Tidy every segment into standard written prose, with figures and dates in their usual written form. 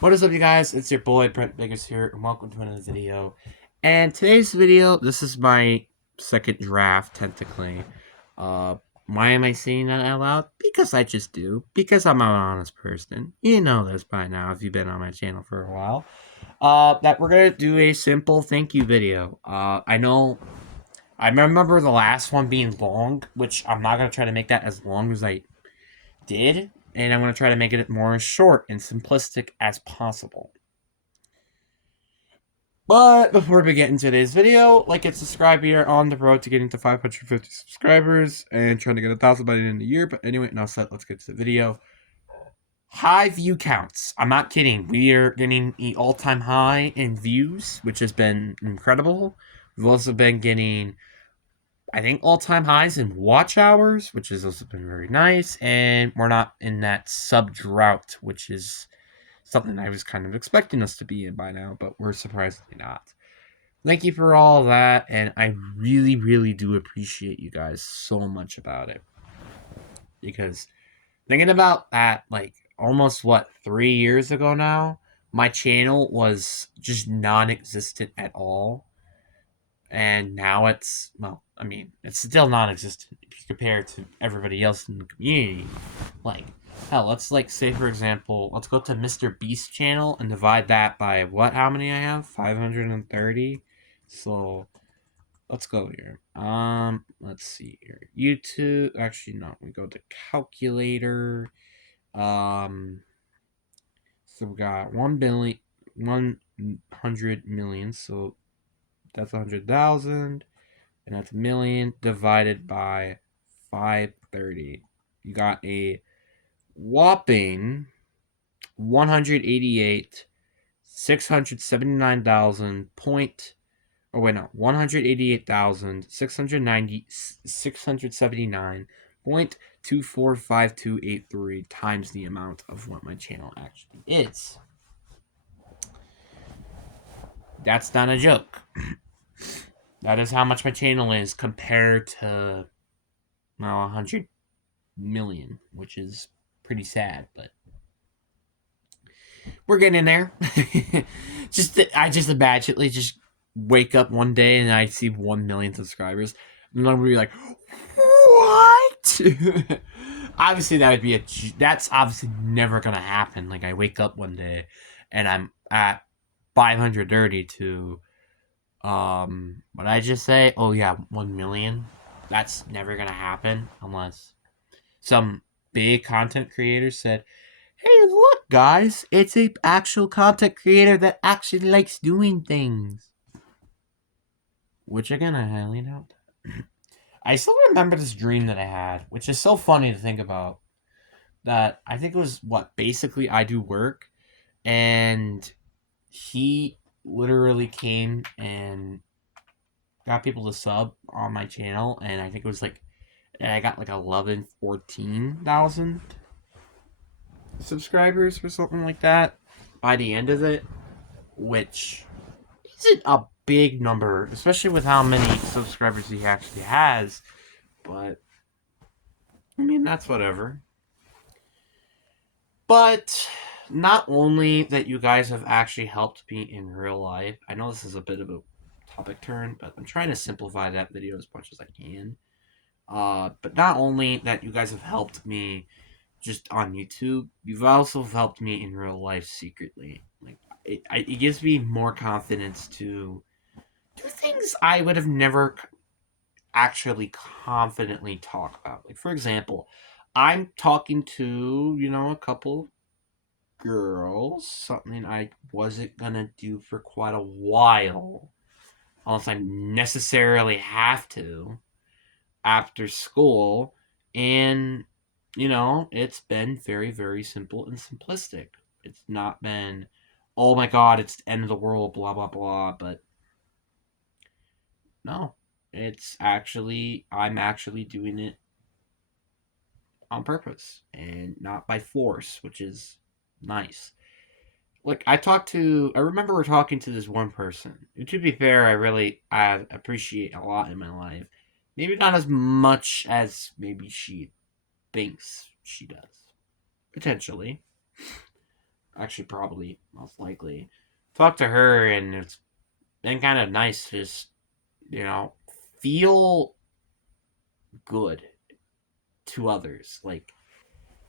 What is up, you guys? It's your boy Brent Biggers here, and welcome to another video. And today's video, this is my second draft, technically. Uh, why am I saying that out loud? Because I just do. Because I'm an honest person. You know this by now if you've been on my channel for a while. That we're gonna do a simple thank you video. I remember the last one being long, which I'm not gonna try to make that as long as I did, and I'm gonna try to make it more short and simplistic as possible. But before we get into today's video, like and subscribe. We are on the road to getting to 550 subscribers and trying to get 1,000 by the end of the year. But anyway, enough said. Let's get to the video. High view counts. I'm not kidding. We are getting the all-time high in views, which has been incredible. We've also been getting, I think, all-time highs in watch hours, which has also been very nice. And we're not in that sub drought, which is something I was kind of expecting us to be in by now, but we're surprisingly not. Thank you for all of that, and I really, really do appreciate you guys so much about it. Because thinking about that, like almost 3 years ago now, my channel was just non existent at all. And now it's, well, I mean, it's still non existent if you compare it to everybody else in the community. Like, hell, let's like say for example, let's go to Mr. Beast channel and divide that by what? How many I have? 530. So let's go here. Let's see here. YouTube. Actually, no. We go to calculator. Um, so we got 100 million. So that's 100,000, and that's a million divided by 530. You got a whopping 188 679,000 point. Oh wait, no, 188,679.245283 times the amount of what my channel actually is. That's not a joke. That is how much my channel is compared to, well, 100 million, which is pretty sad, but we're getting there. I just imagine just wake up one day and I see 1 million subscribers, and I'm gonna be like, what? Obviously, that's obviously never gonna happen. Like I wake up one day and I'm at 530 to what I just say? Oh yeah, 1 million. That's never gonna happen unless some big content creator said, hey, look, guys, it's a actual content creator that actually likes doing things. Which again, I highly doubt. I still remember this dream that I had, which is so funny to think about. That I think it was basically I do work, and he literally came and got people to sub on my channel, and I think it was and I got 11, 14,000 subscribers or something like that by the end of it, which isn't a big number, especially with how many subscribers he actually has. But I mean, that's whatever. But not only that you guys have actually helped me in real life, I know this is a bit of a topic turn, but I'm trying to simplify that video as much as I can. But not only that you guys have helped me just on YouTube, you've also helped me in real life secretly. Like it gives me more confidence to do things I would have never actually confidently talk about. Like for example, I'm talking to a couple girls, something I wasn't gonna do for quite a while, unless I necessarily have to after school, and it's been very, very simple and simplistic. It's not been, oh my god, it's the end of the world, blah blah blah. But no, I'm actually doing it on purpose and not by force, which is nice. Like I remember talking to this one person. And to be fair, I appreciate a lot in my life. Maybe not as much as maybe she thinks she does. Potentially. actually probably most likely talked to her, and it's been kind of nice to just, you know, feel good to others. Like,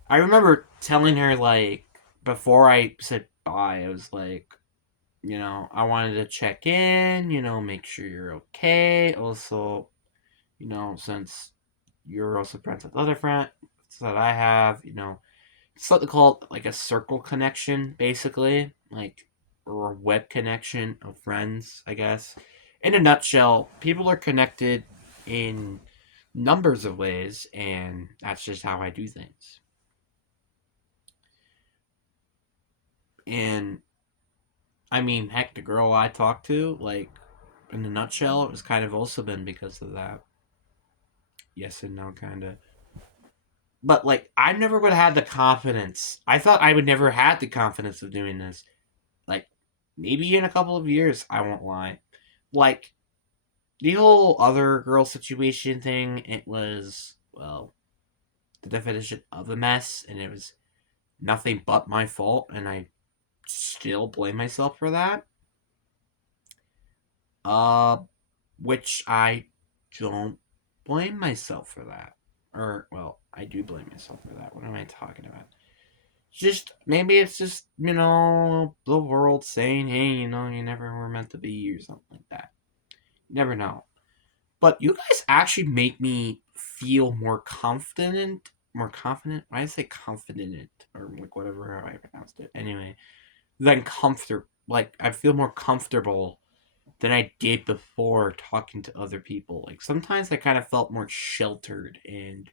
I remember telling her, like, before I said bye, I was like, you know, I wanted to check in, you know, make sure you're okay. Also, you know, since you're also friends with other friends that I have, you know, it's what they call like a circle connection, basically, like, or a web connection of friends, I guess. In a nutshell, people are connected in numbers of ways, and that's just how I do things. And I mean, heck, the girl I talked to, like, in a nutshell, it was kind of also been because of that. Yes and no, kind of. But, like, I never would have had the confidence. I thought I would never had the confidence of doing this. Like, maybe in a couple of years, I won't lie. Like, the whole other girl situation thing, it was, well, the definition of a mess, and it was nothing but my fault, and I still blame myself for that. Uh, which I don't blame myself for that. Or, well, I do blame myself for that. What am I talking about? Just, maybe it's just, you know, the world saying, hey, you know, you never were meant to be, or something like that. You never know. But you guys actually make me feel more confident. More confident? Why did I say confident? Or, like, whatever how I pronounced it. Anyway, than comfort. Like, I feel more comfortable than I did before talking to other people. Like, sometimes I kind of felt more sheltered and,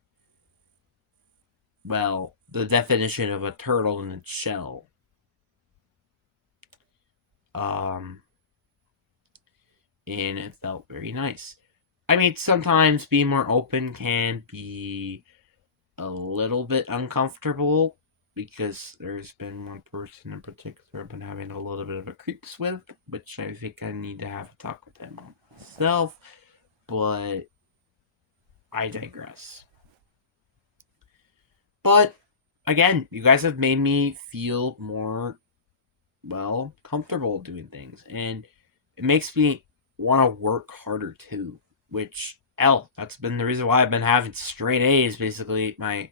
well, the definition of a turtle in its shell. Um, and it felt very nice. I mean, sometimes being more open can be a little bit uncomfortable because there's been one person in particular I've been having a little bit of a creeps with, which I think I need to have a talk with them on myself, but I digress. But again, you guys have made me feel more, well, comfortable doing things, and it makes me want to work harder too. Which, that's been the reason why I've been having straight A's basically my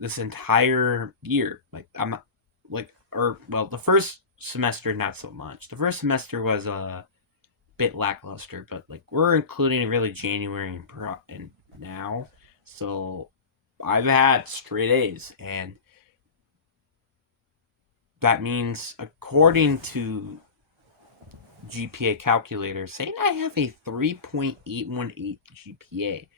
this entire year. Like, I'm not, like, or, well, the first semester not so much. The first semester was a bit lackluster, but, like, we're including really January and now, so I've had straight A's, and that means, according to GPA calculator, saying I have a 3.818 GPA,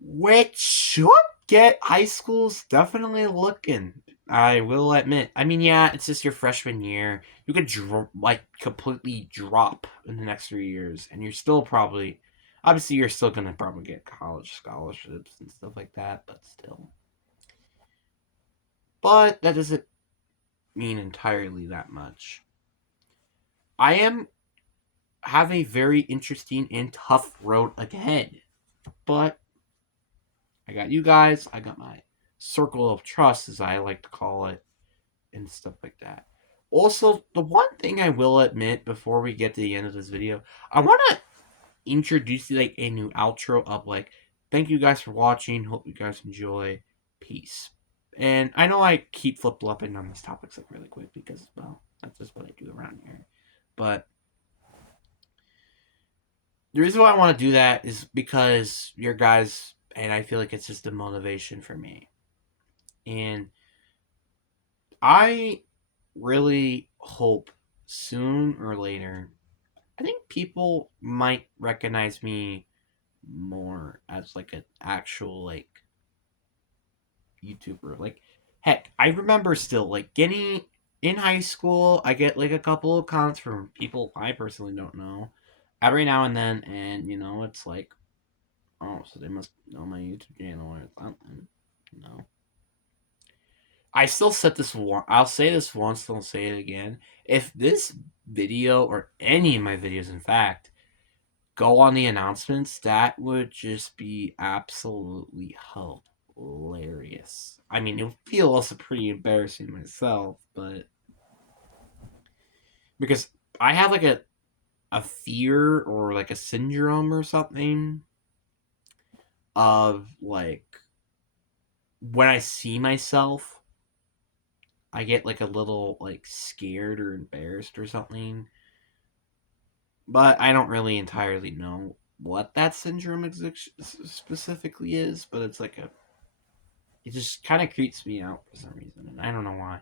which should get high schools definitely looking. I will admit. I mean, yeah, it's just your freshman year. You could completely drop in the next 3 years, and you're still probably, obviously, you're still gonna probably get college scholarships and stuff like that. But still, but that doesn't mean entirely that much. I am have a very interesting and tough road ahead, but I got you guys. I got my circle of trust, as I like to call it, and stuff like that. Also, the one thing I will admit before we get to the end of this video, I want to introduce like a new outro of like, thank you guys for watching. Hope you guys enjoy. Peace. And I know I keep flip flopping on these topics like really quick because, well, that's just what I do around here. But the reason why I want to do that is because your guys, and I feel like it's just a motivation for me. And I really hope soon or later, I think people might recognize me more as like an actual like YouTuber. Like, heck, I remember still like getting in high school, I get like a couple of comments from people I personally don't know every now and then, and you know, it's like, oh, so they must know my YouTube channel or something, you know. I still said this one. I'll say this once, I'll say it again. If this video or any of my videos, in fact, go on the announcements, that would just be absolutely hilarious. I mean, it would feel also pretty embarrassing myself, but because I have like a fear or like a syndrome or something of like when I see myself, I get like a little like scared or embarrassed or something. But I don't really entirely know what that syndrome specifically is, but it's like it just kind of creeps me out for some reason, and I don't know why.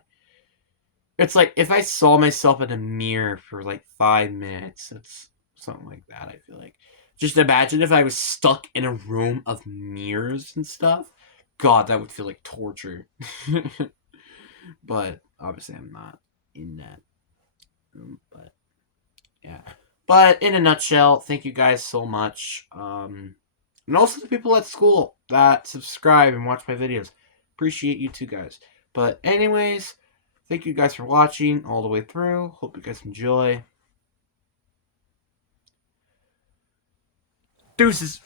It's like if I saw myself in a mirror for like 5 minutes, it's something like that. I feel like just imagine if I was stuck in a room of mirrors and stuff. God, that would feel like torture. But obviously, I'm not in that room. But yeah. But in a nutshell, thank you guys so much. And also the people at school that subscribe and watch my videos. Appreciate you too, guys. But anyways, thank you guys for watching all the way through. Hope you guys enjoy. Deuces.